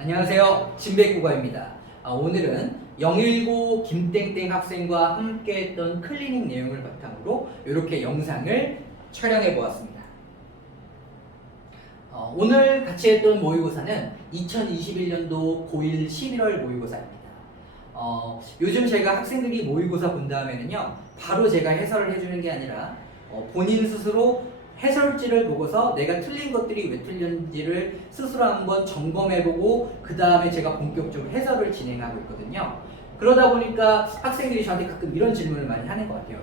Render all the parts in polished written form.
안녕하세요. 진백국어입니다. 오늘은 019 김땡땡 학생과 함께 했던 클리닝 내용을 바탕으로 이렇게 영상을 촬영해 보았습니다. 오늘 같이 했던 모의고사는 2021년도 고1 11월 모의고사입니다. 요즘 제가 학생들이 모의고사 본 다음에는요, 바로 제가 해설을 해주는 게 아니라 본인 스스로 해설지를 보고서 내가 틀린 것들이 왜 틀렸는지를 스스로 한번 점검해보고 그 다음에 제가 본격적으로 해설을 진행하고 있거든요. 그러다 보니까 학생들이 저한테 가끔 이런 질문을 많이 하는 것 같아요.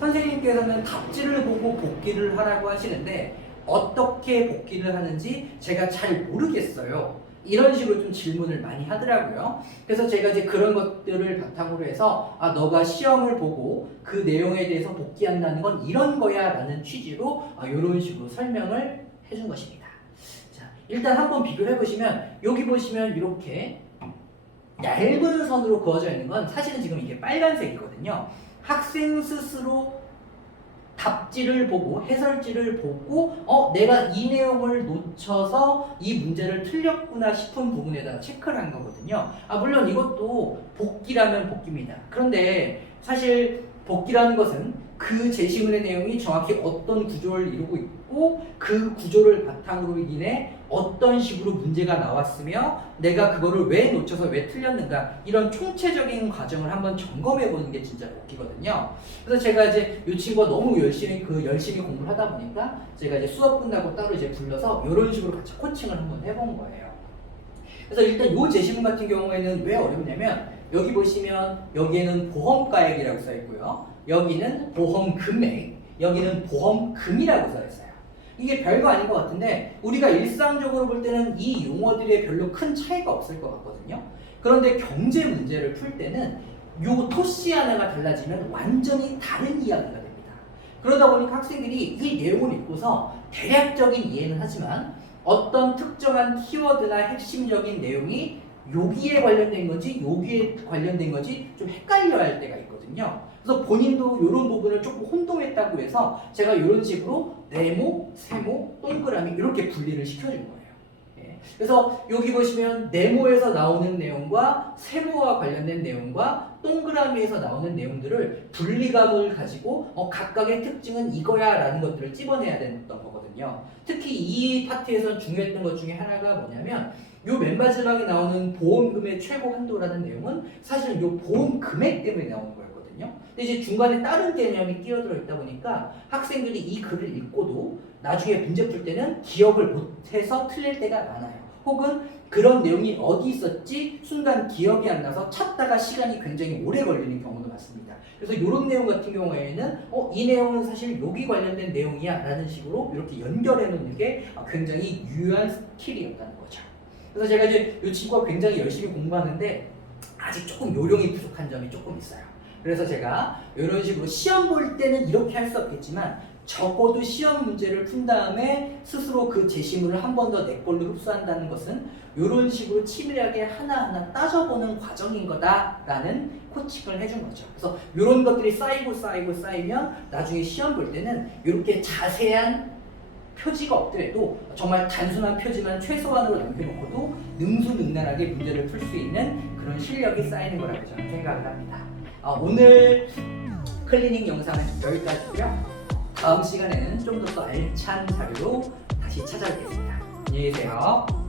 선생님께서는 답지를 보고 복기를 하라고 하시는데 어떻게 복기를 하는지 제가 잘 모르겠어요. 이런 식으로 좀 질문을 많이 하더라고요. 그래서 제가 이제 그런 것들을 바탕으로 해서 너가 시험을 보고 그 내용에 대해서 복기한다는 건 이런 거야 라는 취지로 이런 식으로 설명을 해준 것입니다. 자, 일단 한번 비교를 해보시면 여기 보시면 이렇게 얇은 선으로 그어져 있는 건 사실은 지금 이게 빨간색이거든요. 학생 스스로 답지를 보고 해설지를 보고 내가 이 내용을 놓쳐서 이 문제를 틀렸구나 싶은 부분에다가 체크를 한 거거든요. 물론 이것도 복기라면 복기입니다. 그런데 사실 복기라는 것은 그 제시문의 내용이 정확히 어떤 구조를 이루고 있고 그 구조를 바탕으로 인해 어떤 식으로 문제가 나왔으며 내가 그거를 왜 놓쳐서 왜 틀렸는가 이런 총체적인 과정을 한번 점검해 보는 게 진짜 복기거든요. 그래서 제가 이제 이 친구가 너무 열심히 공부를 하다 보니까 제가 이제 수업 끝나고 따로 이제 불러서 이런 식으로 같이 코칭을 한번 해본 거예요. 그래서 일단 이 제시문 같은 경우에는 왜 어렵냐면 여기 보시면 여기에는 보험가액이라고 써 있고요. 여기는 보험금액, 여기는 보험금이라고 써 있어요. 이게 별거 아닌 것 같은데 우리가 일상적으로 볼 때는 이 용어들이 별로 큰 차이가 없을 것 같거든요. 그런데 경제 문제를 풀 때는 요 토씨 하나가 달라지면 완전히 다른 이야기가 됩니다. 그러다 보니까 학생들이 이 내용을 읽고서 대략적인 이해는 하지만 어떤 특정한 키워드나 핵심적인 내용이 여기에 관련된 건지 여기에 관련된 건지 좀 헷갈려 할 때가 있거든요. 그래서 본인도 이런 부분을 조금 혼동했다고 해서 제가 이런 식으로 네모, 세모, 동그라미 이렇게 분리를 시켜준 거예요. 그래서 여기 보시면 네모에서 나오는 내용과 세모와 관련된 내용과 동그라미에서 나오는 내용들을 분리감을 가지고 각각의 특징은 이거야 라는 것들을 찝어내야 됐던 거거든요. 특히 이 파트에서 중요했던 것 중에 하나가 뭐냐면 요 맨 마지막에 나오는 보험금의 최고 한도라는 내용은 사실은 요 보험 금액 때문에 나오는 거였거든요. 근데 이제 중간에 다른 개념이 끼어들어 있다 보니까 학생들이 이 글을 읽고도 나중에 문제 풀 때는 기억을 못해서 틀릴 때가 많아요. 혹은 그런 내용이 어디 있었지 순간 기억이 안 나서 찾다가 시간이 굉장히 오래 걸리는 경우도 많습니다. 그래서 이런 내용 같은 경우에는 이 내용은 사실 여기 관련된 내용이야 라는 식으로 이렇게 연결해 놓는 게 굉장히 유효한 스킬이었다는 거죠. 그래서 제가 이제 이 친구가 굉장히 열심히 공부하는데 아직 조금 요령이 부족한 점이 조금 있어요. 그래서 제가 이런 식으로 시험 볼 때는 이렇게 할 수 없겠지만 적어도 시험 문제를 푼 다음에 스스로 그 제시문을 한 번 더 내 걸로 흡수한다는 것은 이런 식으로 치밀하게 하나하나 따져보는 과정인 거다라는 코칭을 해준 거죠. 그래서 이런 것들이 쌓이면 나중에 시험 볼 때는 이렇게 자세한 표지가 없더라도 정말 단순한 표지만 최소한으로 남겨놓고도 능수능란하게 문제를 풀 수 있는 그런 실력이 쌓이는 거라고 저는 생각을 합니다. 오늘 클리닝 영상은 여기까지고요. 다음 시간에는 좀 더 알찬 자료로 다시 찾아뵙겠습니다. 안녕히 계세요.